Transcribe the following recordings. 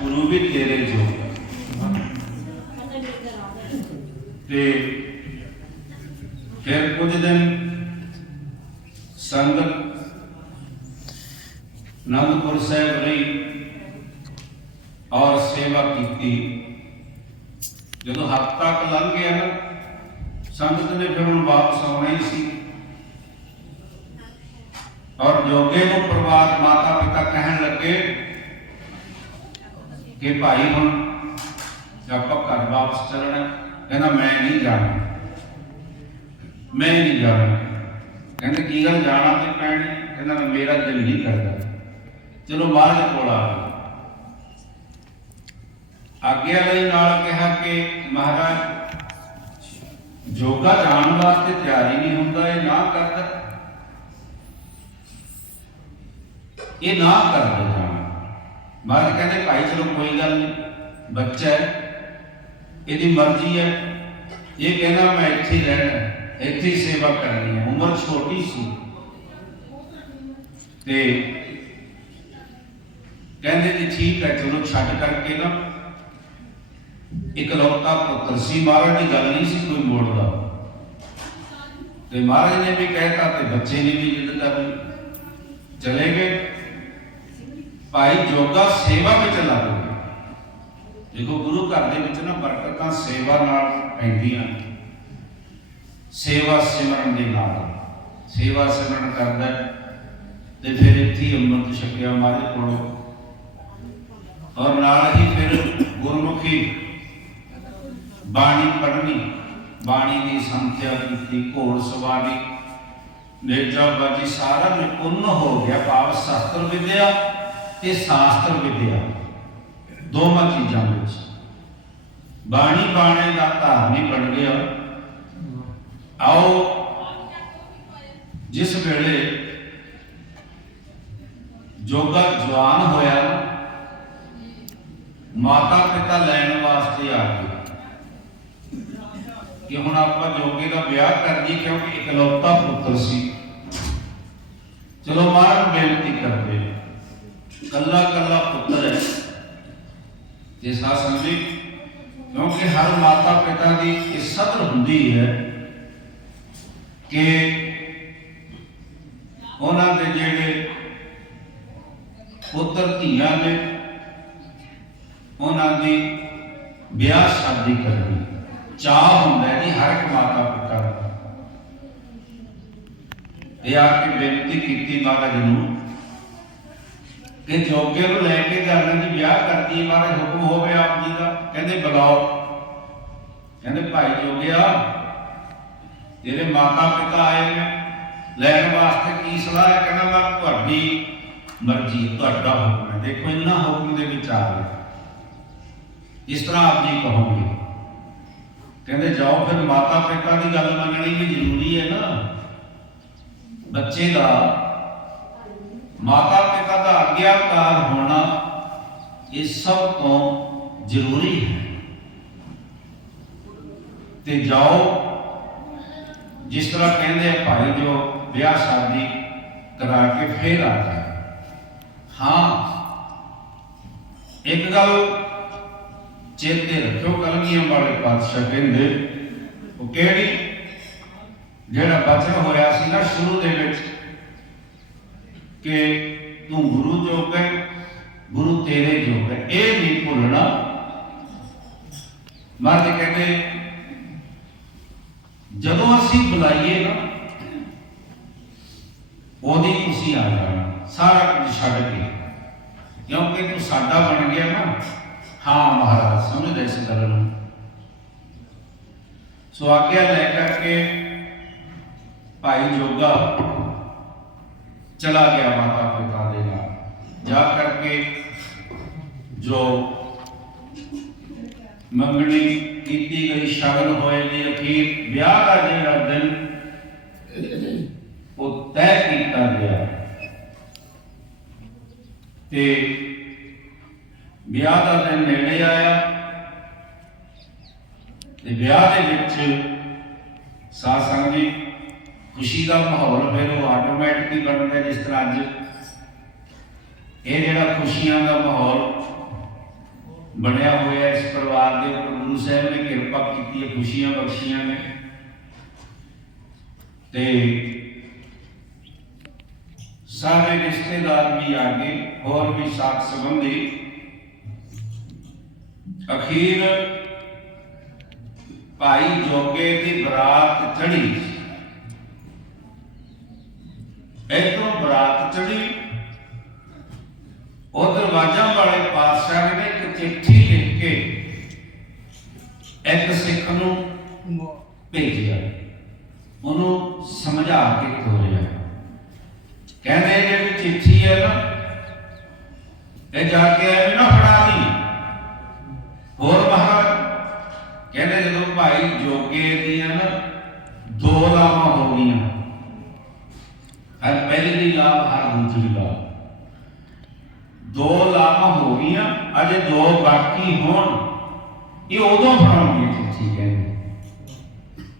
ਗੁਰੂ ਵੀ ਤੇਰੇ ਜੋਗਾ ਤੇ ਫਿਰ ਕੁਝ ਦਿਨ ਸੰਗਤ ਅਨੰਦਪੁਰ ਸਾਹਿਬ ਰਹੀ ਔਰ ਸੇਵਾ ਕੀਤੀ। ਜਦੋਂ ਹਫ਼ਤਾ ਕੁ ਲੰਘ ਗਿਆ ਨਾ, ਸੰਗਤ ਨੇ ਫਿਰ ਹੁਣ ਵਾਪਸ ਆਉਣਾ ਹੀ ਸੀ। ਔਰ ਜੋਗੇ ਨੂੰ ਪਰਿਵਾਰ ਮਾਤਾ ਪਿਤਾ ਕਹਿਣ ਲੱਗੇ ਕਿ ਭਾਈ ਹੁਣ ਆਪਾਂ ਘਰ ਵਾਪਸ ਚੱਲਣਾ, ਕਹਿੰਦਾ ਮੈਂ ਨਹੀਂ ਜਾਣਾ। ਮੈਂ ਨਹੀਂ ਜਾਣਾ। ਕਹਿੰਦੇ ਕੀ ਗੱਲ, ਜਾਣਾ ਤੇ ਪੈਣੀ ਕਹਿੰਦਾ ਮੇਰਾ ਦਿਲ ਨਹੀਂ ਕਰਦਾ। ਚਲੋ ਮਹਾਰਾਜ ਕੋਲ ਆ ਆਗਿਆ ਲਈ ਨਾਲ ਕਿਹਾ ਕਿ ਮਹਾਰਾਜ, ਜੋਗਾ ਜਾਣ ਵਾਸਤੇ ਤਿਆਰੀ ਨਹੀਂ ਹੁੰਦਾ, ਇਹ ਨਾ ਕਰਦਾ। ਇਹ ਨਾ ਕਰਦੇ ਜਾਣਾ ਮਹਾਰਾਜ ਕਹਿੰਦੇ ਭਾਈ ਚਲੋ ਕੋਈ ਗੱਲ ਨਹੀਂ ਬੱਚਾ ਹੈ ਇਹਦੀ ਮਰਜ਼ੀ ਹੈ ਇਹ ਕਹਿੰਦਾ ਮੈਂ ਇੱਥੇ ਹੀ ਰਹਿਣਾ ਹੈ, ਇੱਥੇ ਹੀ ਸੇਵਾ ਕਰਨੀ ਹੈ ਉਮਰ ਛੋਟੀ ਸੀ ਤੇ ਕਹਿੰਦੇ ਜੀ ਠੀਕ ਹੈ ਚਲੋ ਛੱਡ ਕਰਕੇ ਨਾ ਇਕਲੌਤਾ ਪੁੱਤਰ ਸੀ ਮਹਾਰਾਜ ਦੀ ਗੱਲ ਨਹੀਂ ਸੀ ਕੋਈ ਮੋੜਦਾ ਤੇ ਮਹਾਰਾਜ ਨੇ ਵੀ ਕਹਿਤਾ ਤੇ ਬੱਚੇ ਨੇ ਵੀ ਜਿੱਦ ਕਰ ਲਈ ਚਲੇ ਗਏ ਭਾਈ ਜੋਗਾ ਸੇਵਾ ਵਿੱਚ ਲੱਗ। ਗਿਆ ਦੇਖੋ, ਗੁਰੂ ਘਰ ਦੇ ਵਿੱਚ ਨਾ ਬਰਕਤਾਂ ਸੇਵਾ ਨਾਲ ਪੈਂਦੀਆਂ। ਸੇਵਾ ਸਿਮਰਨ ਦੇ ਨਾਲ। ਸੇਵਾ ਸਿਮਰਨ ਕਰਦਾ ਤੇ ਫਿਰ ਇੱਥੇ ਅੰਮ੍ਰਿਤ ਛਕਿਆ ਮਾਰੇ ਕੋਲੋਂ। ਔਰ ਨਾਲ ਹੀ ਫਿਰ ਗੁਰਮੁਖੀ ਬਾਣੀ ਪੜ੍ਹਨੀ। ਬਾਣੀ ਦੀ ਸੰਖਿਆ ਕੀਤੀ, ਘੋੜ ਸਵਾਰੀ। ਨੇਜਾ ਬਾਜੀ ਸਾਰਾ ਨਿਪੁੰਨ ਹੋ ਗਿਆ ਭਾਵ ਸ਼ਾਸਤਰ ਵਿਦਿਆ। ਤੇ ਸ਼ਾਸਤਰ ਵਿਦਿਆ, ਦੋਵਾਂ ਚੀਜ਼ਾਂ ਵਿੱਚ। ਬਾਣੀ ਬਾਣੇ ਦਾ ਧਾਰਨੀ ਬਣ ਗਿਆ। ਆਓ, ਜਿਸ ਵੇਲੇ ਜੋਗਾ ਜਵਾਨ ਹੋਇਆ ਮਾਤਾ ਪਿਤਾ ਲੈਣ ਵਾਸਤੇ ਆ ਗਏ। ਕਿ ਹੁਣ ਆਪਾਂ ਜੋਗੇ ਦਾ ਵਿਆਹ ਕਰ ਦਈਏ ਕਿਉਂਕਿ ਇਕਲੌਤਾ ਪੁੱਤਰ ਸੀ। ਚਲੋ ਮਹਾਰਾਜ ਬੇਨਤੀ ਕਰਦੇ ਕੱਲਾ ਕੱਲਾ ਪੁੱਤਰ ਹੈ। ਤੇ ਸਾਧ ਸੰਗਤ ਕਿਉਂਕਿ ਹਰ ਮਾਤਾ ਪਿਤਾ ਦੀ ਇਹ ਸਬਰ ਹੁੰਦੀ ਹੈ ਕਿ ਉਹਨਾਂ ਦੇ ਜਿਹੜੇ ਪੁੱਤਰ ਧੀਆਂ ਨੇ, ਉਹਨਾਂ ਦੀ ਵਿਆਹ ਸ਼ਾਦੀ ਕਰਨੀ ਚਾਹ ਹੁੰਦਾ ਜੀ ਹਰ ਇੱਕ ਮਾਤਾ ਪਿਤਾ ਦਾ ਇਹ ਆ ਕੇ ਬੇਨਤੀ ਕੀਤੀ ਮਹਾਰਾਜ ਨੂੰ ਕਿ ਜੋਗੇ ਨੂੰ ਲੈ ਕੇ ਜਾਣਾ ਜੀ ਵਿਆਹ ਕਰਦੀ ਹੈ ਹੁਕਮ ਹੋਵੇ ਆਪ ਜੀ ਦਾ। ਕਹਿੰਦੇ, ਬੁਲਾਓ। ਕਹਿੰਦੇ, ਭਾਈ ਜੋਗਿਆ, ਤੇਰੇ ਮਾਤਾ ਪਿਤਾ ਆਏ ਨੇ। ਲੈਣ ਵਾਸਤੇ ਕੀ ਸਲਾਹ ਹੈ? ਕਹਿੰਦਾ, ਮੈਂ ਤੁਹਾਡੀ ਮਰਜ਼ੀ, ਤੁਹਾਡਾ ਹੁਕਮ ਹੈ। ਦੇਖੋ, ਇੰਨਾ ਹੁਕਮ ਦੇ ਵਿੱਚ ਆ ਗਿਆ। ਇਸ ਤਰ੍ਹਾਂ ਆਪ ਜੀ ਕਹੋਗੇ। ਕਹਿੰਦੇ, ਜਾਓ ਫਿਰ ਮਾਤਾ ਪਿਤਾ ਦੀ ਗੱਲ ਮੰਨਣੀ ਵੀ ਜ਼ਰੂਰੀ ਹੈ ਨਾ। ਬੱਚੇ ਦਾ ਮਾਤਾ ਆਗਿਆਕਾਰ ਹੋਣਾ ਇਹ ਸਭ ਤੋਂ ਜ਼ਰੂਰੀ ਹੈ। ਤੇ ਜਾਓ, ਜਿਸ ਤਰ੍ਹਾਂ ਕਹਿੰਦੇ ਆ ਭਾਈ, ਜੋ ਵਿਆਹ ਸ਼ਾਦੀ ਕਰਾ ਕੇ ਫੇਰ ਆ ਹਾਂ, ਇੱਕ ਗੱਲ ਚੇਤੇ ਰੱਖਿਓ, ਕਲਗੀਆਂ ਵਾਲੇ ਪਾਤਸ਼ਾਹ ਕਹਿੰਦੇ, ਉਹ ਕਿਹੜੀ? ਜਿਹੜਾ ਬਚਨ ਹੋਇਆ ਸੀ ਨਾ ਸ਼ੁਰੂ ਦੇ ਵਿੱਚ, ਕਿ ਤੂੰ ਗੁਰੂ ਜੋਗ ਹੈ, ਗੁਰੂ ਤੇਰੇ ਜੋਗ ਹੈ, ਇਹ ਨਹੀਂ ਭੁੱਲਣਾ। ਮਹਾਰਾਜ ਕਹਿੰਦੇ, ਜਦੋਂ ਅਸੀਂ ਬੁਲਾਈਏ ਨਾ, ਉਹਦੀ ਤੁਸੀਂ ਆ ਜਾਣਾ, ਸਾਰਾ ਕੁਝ ਛੱਡ ਕੇ। ਕਿਉਂਕਿ ਤੂੰ ਸਾਡਾ ਬਣ ਗਿਆ ਨਾ। ਹਾਂ ਮਹਾਰਾਜ, ਸਮਝਦੇ ਇਸ ਗੱਲ ਨੂੰ। ਸੋ ਆਗਿਆ ਲੈ ਕਰਕੇ ਭਾਈ ਜੋਗਾ ਚਲਾ ਗਿਆ ਮਾਤਾ ਕਰਕੇ ਜੋ ਮੰਗਣੀ ਕੀਤੀ ਗਈ ਸ਼ਗਨ ਹੋਏ ਦੀ ਅਖੀਰ ਵਿਆਹ ਦਾ ਜਿਹੜਾ ਦਿਨ ਉਹ ਤੈਅ ਕੀਤਾ ਗਿਆ। ਤੇ ਵਿਆਹ ਦਾ ਦਿਨ ਨੇੜੇ ਆਇਆ ਤੇ ਵਿਆਹ ਦੇ ਵਿੱਚ ਸਾਧ ਸੰਗਤ ਜੀ ਖੁਸ਼ੀ ਦਾ ਮਾਹੌਲ ਫਿਰ ਉਹ ਆਟੋਮੈਟਿਕਲੀ ਬਣਦਾ ਜਿਸ ਤਰ੍ਹਾਂ ਅੱਜ ਇਹ ਜਿਹੜਾ ਖੁਸ਼ੀਆਂ ਦਾ ਮਾਹੌਲ ਬਣਿਆ ਹੋਇਆ ਇਸ ਪਰਿਵਾਰ ਦੇ ਉੱਪਰ ਗੁਰੂ ਸਾਹਿਬ ਨੇ ਕਿਰਪਾ ਕੀਤੀ ਹੈ, ਖੁਸ਼ੀਆਂ ਬਖਸ਼ੀਆਂ ਨੇ। ਤੇ ਸਾਰੇ ਰਿਸ਼ਤੇਦਾਰ ਵੀ ਆ ਗਏ ਹੋਰ ਵੀ ਸਾਥ ਸੰਬੰਧੀ। ਅਖੀਰ ਭਾਈ ਜੋਗੇ ਦੀ ਬਰਾਤ ਚੜੀ ਇਧਰੋਂ ਬਰਾਤ ਚੜੀ ਉਹ ਦਰਵਾਜ਼ਾ ਵਾਲੇ ਪਾਤਸ਼ਾਹ ਨੇ ਇੱਕ ਚਿੱਠੀ ਲਿਖ ਕੇ ਇੱਕ ਸਿੱਖ ਨੂੰ ਭੇਜਿਆ। ਉਹਨੂੰ ਸਮਝਾ ਕੇ ਤੋਰਿਆ ਕਹਿੰਦੇ ਜਿਹੜੀ ਚਿੱਠੀ ਹੈ ਨਾ, ਇਹ ਜਾ ਕੇ ਐਵੇਂ ਨਾ ਫੜਾ ਦੀ। ਹੋਰ ਮਹਾਰਾਜ, ਕਹਿੰਦੇ ਜਦੋਂ ਭਾਈ ਜੋਗੇ ਦੀਆਂ ਨਾ ਦੋ ਲਾਵਾਂ ਹੋ ਗਈਆਂ। ਹਰ ਪਹਿਲੀ ਲਾਭ ਹਰ ਦੂਜੀ ਲਾਭ ਦੋ ਲਾਵਾਂ ਹੋ ਗਈਆਂ, ਅਜੇ ਦੋ ਬਾਕੀ ਹੋਣ। ਇਹ ਉਦੋਂ ਫੜਾਉਣੀ ਹੈ ਚਿੱਠੀ ਕਹਿੰਦੇ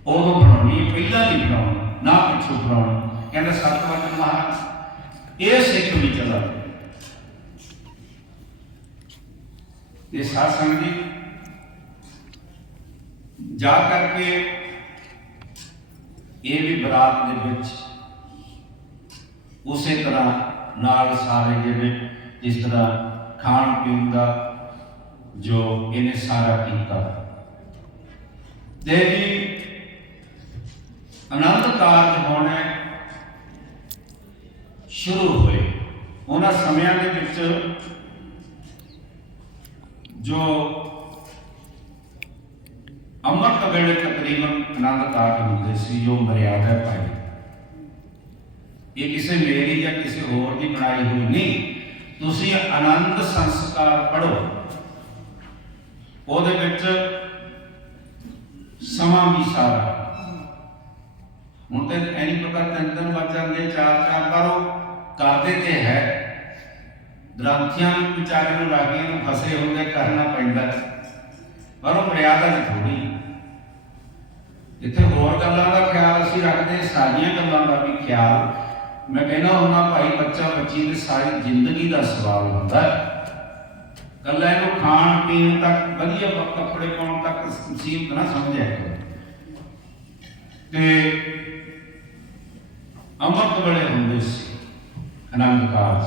ਉਦੋਂ ਫੜਾਉਣੀ ਪਹਿਲਾਂ ਨਹੀਂ ਫੜਾਉਣੀ ਨਾ ਪਿੱਛੋਂ ਫੜਾਉਣੀ ਕਹਿੰਦੇ ਸੱਤ ਮਹਾਰਾਜ ਇਹ ਸਿੱਖ ਵੀ ਚਲਾ ਇਹ ਸਾਧ ਸੰਗਤ ਜੀ, ਜਾ ਕਰਕੇ ਇਹ ਵੀ ਬਰਾਤ ਦੇ ਵਿੱਚ ਉਸੇ ਤਰ੍ਹਾਂ ਨਾਲ ਸਾਰੇ ਜਿਵੇਂ ਜਿਸ ਤਰ੍ਹਾਂ ਖਾਣ ਪੀਣ ਦਾ ਜੋ ਇਹਨੇ ਸਾਰਾ ਕੀਤਾ ਤੇ ਜੀ ਆਨੰਦ ਕਾਰਜ ਹੋਣੇ ਸ਼ੁਰੂ ਹੋਏ ਉਹਨਾਂ ਸਮਿਆਂ ਦੇ ਵਿੱਚ ਜੋ ਅੰਮ੍ਰਿਤ ਵੇਲੇ ਤਕਰੀਬਨ ਆਨੰਦ ਕਾਰਜ ਹੁੰਦੇ ਸੀ ਜੋ ਮਰਿਆਦਾ ਪਾਈ ਇਹ ਕਿਸੇ ਮੇਰੀ ਜਾਂ ਕਿਸੇ ਹੋਰ ਦੀ ਬਣਾਈ ਹੋਈ ਨਹੀਂ ਤੁਸੀਂ ਆਨੰਦ ਸੰਸਕਾਰ ਪੜੋ ਉਹਦੇ ਵਿੱਚ ਸਮਾਂ ਵੀ ਸਾਰਾ। ਹੁਣ ਤੇ ਐਨੀ ਪ੍ਰਕਾਰ ਤਿੰਨ ਦਿਨ ਵੱਜ ਚਾਰ ਚਾਰ ਪਰ ਉਹ ਕਰਦੇ ਤੇ ਹੈ। ਗ੍ਰੰਥੀਆਂ ਨੂੰ ਵਿਚਾਰੇ ਨੂੰ ਰਾਗੀਆਂ ਨੂੰ ਫਸੇ ਹੁੰਦੇ, ਕਰਨਾ ਪੈਂਦਾ। ਪਰ ਉਹ ਮਰਿਆਦਾ ਚ ਥੋੜੀ ਇੱਥੇ ਹੋਰ ਗੱਲਾਂ ਦਾ ਖਿਆਲ ਅਸੀਂ ਰੱਖਦੇ, ਸਾਰੀਆਂ ਗੱਲਾਂ ਦਾ ਵੀ ਖਿਆਲ। ਮੈਂ ਕਹਿੰਦਾ ਹੁੰਦਾ ਭਾਈ, ਬੱਚਾ ਬੱਚੀ ਦੀ ਸਾਰੀ ਜ਼ਿੰਦਗੀ ਦਾ ਸਵਾਲ ਹੁੰਦਾ ਹੈ। ਕੱਲਾ ਇਹਨੂੰ ਖਾਣ ਪੀਣ ਤੱਕ, ਵਧੀਆ ਕੱਪੜੇ ਪਾਉਣ ਤੱਕ ਸੀਮਤ ਨਾ ਸਮਝਿਆ ਤੇ ਅੰਮ੍ਰਿਤ ਵੇਲੇ ਹੁੰਦੇ ਸੀ, ਆਨੰਦ ਕਾਰਜ।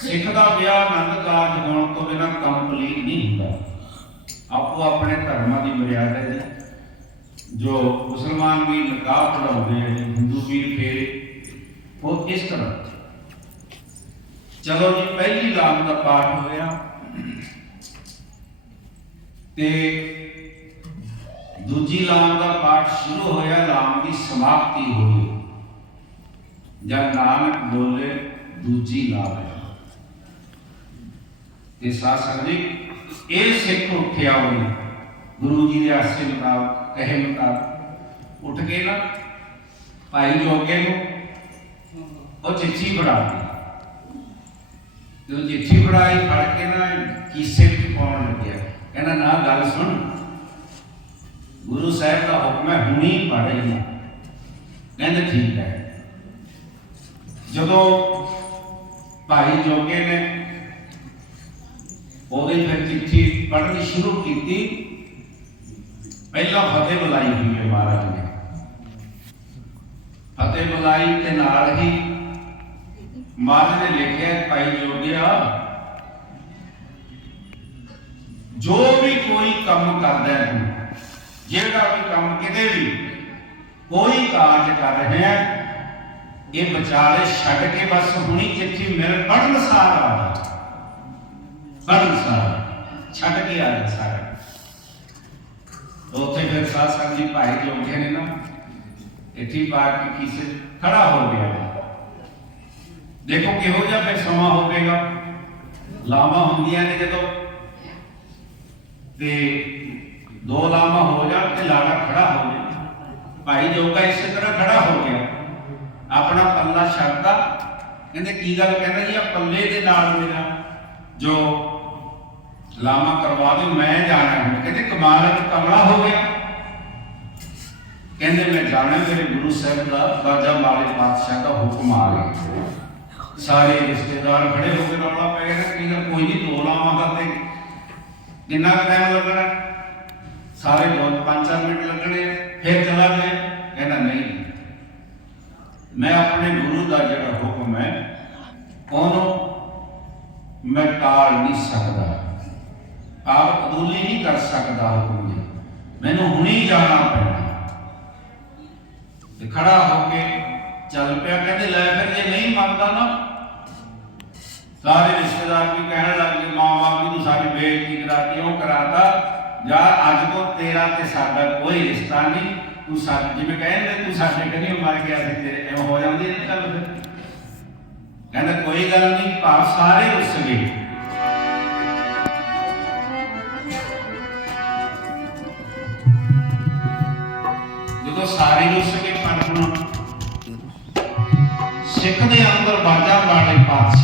ਸਿੱਖ ਦਾ ਵਿਆਹ ਆਨੰਦ ਕਾਰਜ ਹੋਣ ਤੋਂ ਬਿਨਾਂ ਕੰਪਲੀਟ ਨਹੀਂ ਹੁੰਦਾ। ਆਪੋ ਆਪਣੇ ਧਰਮਾਂ ਦੀ ਮਰਿਆਦਾ ਹੈ ਜੋ ਮੁਸਲਮਾਨ ਵੀ ਨਿਕਾਹ ਪੜਾਉਂਦੇ ਆ, ਹਿੰਦੂ ਵੀ ਫੇਰੇ ਉਹ ਇਸ ਤਰ੍ਹਾਂ ਚਲੋ ਜੀ, ਪਹਿਲੀ ਲਾਮ ਦਾ ਪਾਠ ਹੋਇਆ। ਤੇ ਦੂਜੀ ਲਾਮ ਦਾ ਪਾਠ ਸ਼ੁਰੂ ਹੋਇਆ ਲਾਮ ਦੀ ਸਮਾਪਤੀ ਹੋਈ ਜਾਂ ਨਾਨਕ ਬੋਲੇ, ਦੂਜੀ ਲਾਮ ਤੇ ਸਾਧ ਸੰਗਤ ਇਹ ਸਿੱਖ ਉੱਠਿਆ ਹੋਈ ਗੁਰੂ ਜੀ ਦੇ ਆਸੇ ਮੁਤਾਬਕ ਕਹੇ ਮੁਤਾਬਕ ਉੱਠ ਕੇ ਨਾ ਭਾਈ ਜੋਗੇ ਨੂੰ ਉਹ ਚਿੱਠੀ ਫੜਾ ਜਦੋਂ ਚਿੱਠੀ ਫੜਾਈ, ਫੜ ਕੇ ਨਾ ਕੀਸੇ ਵਿੱਚ ਪਾਉਣ ਲੱਗਿਆ। ਕਹਿੰਦਾ, ਨਾ, ਗੱਲ ਸੁਣ। ਗੁਰੂ ਸਾਹਿਬ ਦਾ ਹੁਕਮ ਹੈ, ਹੁਣੀ ਪੜ ਰਹੀ ਹੈ ਕਹਿੰਦੇ, ਠੀਕ ਹੈ। ਜਦੋਂ ਭਾਈ ਜੋਗੇ ਨੇ ਉਹਦੇ ਫਿਰ ਚਿੱਠੀ ਪੜ੍ਹਨੀ ਸ਼ੁਰੂ ਕੀਤੀ ਪਹਿਲਾਂ ਫਤਿਹ ਬੁਲਾਈ ਹੋਈ ਹੈ ਮਹਾਰਾਜ ਨੇ ਫਤਿਹ ਬੁਲਾਈ ਤੇ ਨਾਲ ਹੀ ਮਹਾਰਾਜ ਨੇ ਲਿਖਿਆ ਭਾਈ ਜੋਗਿਆ, ਜੋ ਵੀ ਕੋਈ ਕੰਮ ਕਰਦਾ ਹੈ ਤੂੰ, ਜਿਹੜਾ ਵੀ ਕੰਮ ਕਿਤੇ ਵੀ ਕੋਈ ਕਾਰਜ ਕਰ ਰਿਹਾ ਹੈ, ਇਹ ਵਿਚਾਲੇ ਛੱਡ ਕੇ ਬਸ ਹੁਣੀ ਚਿੱਠੀ ਮਿਲ ਪੜਨ ਸਾਰ ਆ ਜਾ। ਪੜਨ ਸਾਰ, ਛੱਡ ਕੇ ਆ ਜਾ ਸਾਰਾ ਉੱਥੇ ਫਿਰ ਸਾਧ ਸੰਗਤ ਜੀ ਭਾਈ ਜੋਗੇ ਨੇ ਨਾ ਇੱਥੇ ਪਾ ਕਿਸੇ ਖੜਾ ਹੋ ਗਿਆ ਦੇਖੋ ਕਿਹੋ ਜਿਹਾ ਫਿਰ ਸਮਾਂ ਹੋਵੇਗਾ ਲਾਵਾਂ ਹੁੰਦੀਆਂ ਨੇ ਜਦੋਂ ਤੇ ਦੋ ਲਾਵਾਂ ਹੋ ਜਾਣ ਤੇ ਲਾੜਾ ਖੜਾ ਹੋ ਗਿਆ ਭਾਈ ਜੋਗਾ ਇਸੇ ਤਰ੍ਹਾਂ ਖੜਾ ਹੋ ਗਿਆ ਆਪਣਾ ਪੱਲਾ ਛੱਡਦਾ ਕਹਿੰਦੇ ਕੀ ਗੱਲ ਕਹਿੰਦਾ ਜੀ ਆ ਪੱਲੇ ਦੇ ਨਾਲ ਮੇਰਾ ਜੋ ਲਾਮਾ ਕਰਵਾ ਦੇ, ਮੈਂ ਜਾਣਾ ਹੁਣ ਕਹਿੰਦੇ ਕਮਾਲ ਕਮਲਾ ਹੋ ਗਿਆ। ਕਹਿੰਦੇ ਮੈਂ ਜਾਣਾ ਮੇਰੇ ਗੁਰੂ ਸਾਹਿਬ ਦਾ ਰਾਜਾ ਮਾਲੇ ਪਾਤਸ਼ਾਹ ਦਾ ਹੁਕਮ ਆ ਗਿਆ। ਸਾਰੇ ਰਿਸ਼ਤੇਦਾਰ ਖੜੇ ਹੋ ਕੇ ਰੌਲਾ ਪੈ ਗਿਆ ਕਿ ਕੋਈ ਨਹੀਂ, ਦੋ ਲਾਵਾਂ ਕਰਦੇ ਕਿੰਨਾ ਟਾਈਮ ਲੱਗਣਾ? ਸਾਰੇ ਦੋ ਪੰਜ ਚਾਰ ਮਿੰਟ ਲੱਗਣੇ ਫਿਰ ਚਲਾ ਗਏ ਕਹਿੰਦਾ ਨਹੀਂ। ਮੈਂ ਆਪਣੇ ਗੁਰੂ ਦਾ ਜਿਹੜਾ ਹੁਕਮ ਹੈ, ਉਹਨੂੰ ਮੈਂ ਟਾਲ ਨਹੀਂ ਸਕਦਾ। ਆਪ ਅਦੂਲੀ ਨਹੀਂ ਕਰ ਸਕਦਾ ਹੁਕਮ ਦੀ। ਮੈਨੂੰ ਹੁਣੀ ਜਾਣਾ ਪੈਣਾ ਤੇ ਖੜਾ ਹੋ ਕੇ ਚੱਲ ਪਿਆ, ਕਹਿੰਦੇ, ਲੈ ਫਿਰ, ਜੇ ਨਹੀਂ ਮੰਨਦਾ ਨਾ, ਸਾਰੇ ਰਿਸ਼ਤੇਦਾਰ ਵੀ ਕਹਿਣ ਲੱਗ ਮਾਂ ਬਾਪ ਵੀ ਤੂੰ ਸਾਡੀ ਬੇਇੱਜ਼ਤੀ ਕਰਾਤੀ, ਉਹ ਕਰਾਤਾ। ਜਾਂ, ਅੱਜ ਤੋਂ ਤੇਰਾ ਤੇ ਸਾਡਾ ਕੋਈ ਰਿਸ਼ਤਾ ਨਹੀਂ। ਤੂੰ ਸਾਡੇ ਜਿਵੇਂ ਕਹਿੰਦੇ, ਤੂੰ ਸਾਡੇ ਕਨੀ ਮਰ ਗਿਆ ਸੀ, ਤੇਰੇ ਐਵੇਂ ਹੋ ਜਾਂਦੀ ਹੈ ਗੱਲ ਫਿਰ? ਕਹਿੰਦਾ, ਕੋਈ ਗੱਲ ਨਹੀਂ, ਭਾਵ ਸਾਰੇ ਰੁੱਸ ਗਏ। ਜਦੋਂ ਸਾਰੇ ਰੁੱਸ ਗਏ ਪਰਖਣਾ ਸਿੱਖ ਦੇ ਅੰਦਰ ਬਾਜਾ ਵਾਲੇ ਪਾਤਸ਼ਾਹ।